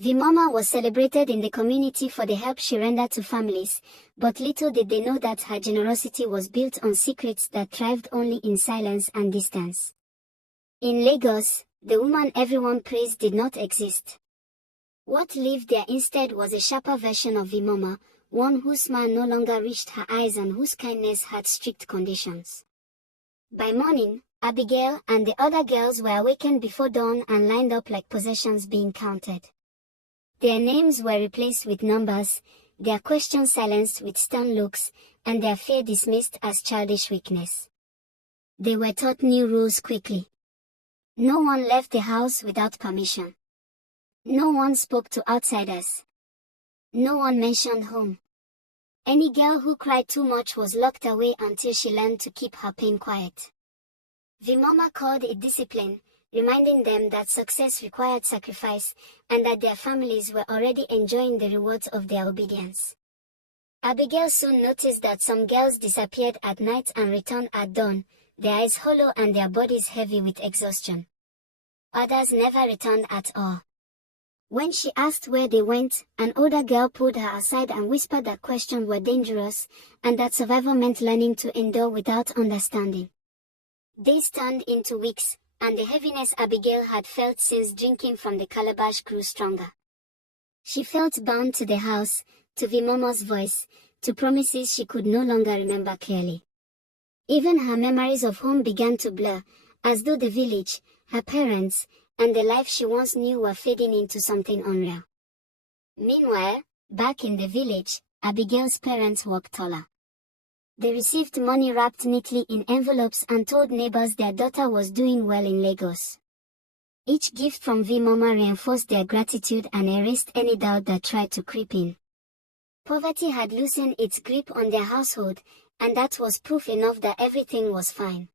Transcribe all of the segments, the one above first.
Vee Mama was celebrated in the community for the help she rendered to families, but little did they know that her generosity was built on secrets that thrived only in silence and distance. In Lagos, the woman everyone praised did not exist. What lived there instead was a sharper version of Vee Mama, one whose smile no longer reached her eyes and whose kindness had strict conditions. By morning, Abigail and the other girls were awakened before dawn and lined up like possessions being counted. Their names were replaced with numbers, their questions silenced with stern looks, and their fear dismissed as childish weakness. They were taught new rules quickly. No one left the house without permission. No one spoke to outsiders. No one mentioned home. Any girl who cried too much was locked away until she learned to keep her pain quiet. Vee Mama called it discipline, reminding them that success required sacrifice, and that their families were already enjoying the rewards of their obedience. Abigail soon noticed that some girls disappeared at night and returned at dawn, their eyes hollow and their bodies heavy with exhaustion. Others never returned at all. When she asked where they went, an older girl pulled her aside and whispered that questions were dangerous, and that survival meant learning to endure without understanding. Days turned into weeks, and the heaviness Abigail had felt since drinking from the calabash grew stronger. She felt bound to the house, to Vee Mama's voice, to promises she could no longer remember clearly. Even her memories of home began to blur, as though the village, her parents, and the life she once knew were fading into something unreal. Meanwhile, back in the village, Abigail's parents walked taller. They received money wrapped neatly in envelopes and told neighbors their daughter was doing well in Lagos. Each gift from Vee Mama reinforced their gratitude and erased any doubt that tried to creep in. Poverty had loosened its grip on their household, and that was proof enough that everything was fine.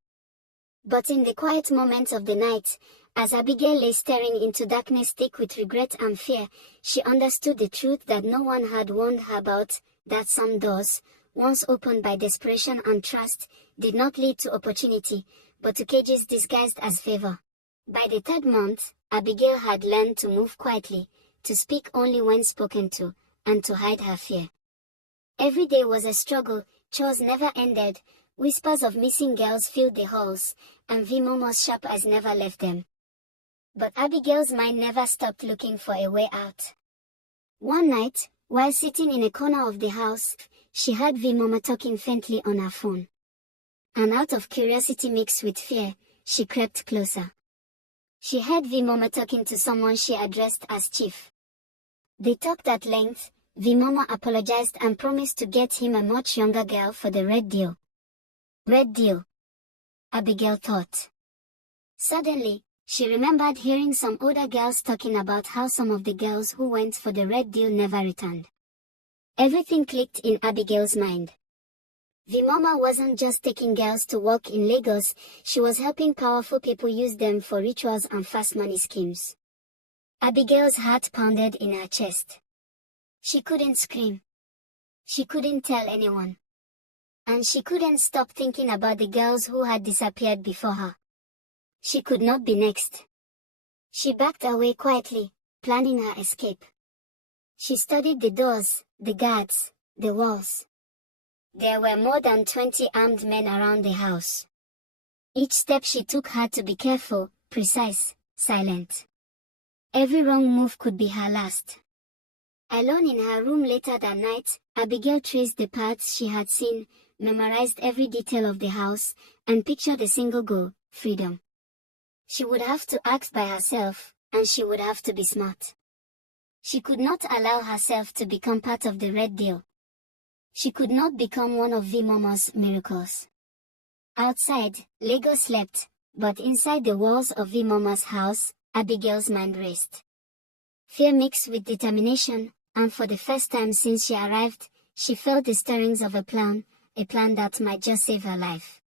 But in the quiet moments of the night, as Abigail lay staring into darkness thick with regret and fear, she understood the truth that no one had warned her about, that some doors, once opened by desperation and trust, did not lead to opportunity, but to cages disguised as favor. By the third month, Abigail had learned to move quietly, to speak only when spoken to, and to hide her fear. Every day was a struggle, chores never ended, whispers of missing girls filled the halls, and Vee Mama's sharp eyes never left them. But Abigail's mind never stopped looking for a way out. One night, while sitting in a corner of the house, she heard Vee Mama talking faintly on her phone. And out of curiosity mixed with fear, she crept closer. She heard Vee Mama talking to someone she addressed as Chief. They talked at length. Vee Mama apologized and promised to get him a much younger girl for the red deal. Red deal? Abigail thought. Suddenly, she remembered hearing some older girls talking about how some of the girls who went for the red deal never returned. Everything clicked in Abigail's mind. Vee Mama wasn't just taking girls to work in Lagos, she was helping powerful people use them for rituals and fast money schemes. Abigail's heart pounded in her chest. She couldn't scream. She couldn't tell anyone. And she couldn't stop thinking about the girls who had disappeared before her. She could not be next. She backed away quietly, planning her escape. She studied the doors, the guards, the walls. There were more than 20 armed men around the house. Each step she took had to be careful, precise, silent. Every wrong move could be her last. Alone in her room later that night, Abigail traced the paths she had seen, memorized every detail of the house, and pictured a single goal: freedom. She would have to act by herself, and she would have to be smart. She could not allow herself to become part of the red deal. She could not become one of Vee Mama's miracles. Outside, Lagos slept, but inside the walls of Vee Mama's house, Abigail's mind raced. Fear mixed with determination, and for the first time since she arrived, she felt the stirrings of a plan that might just save her life.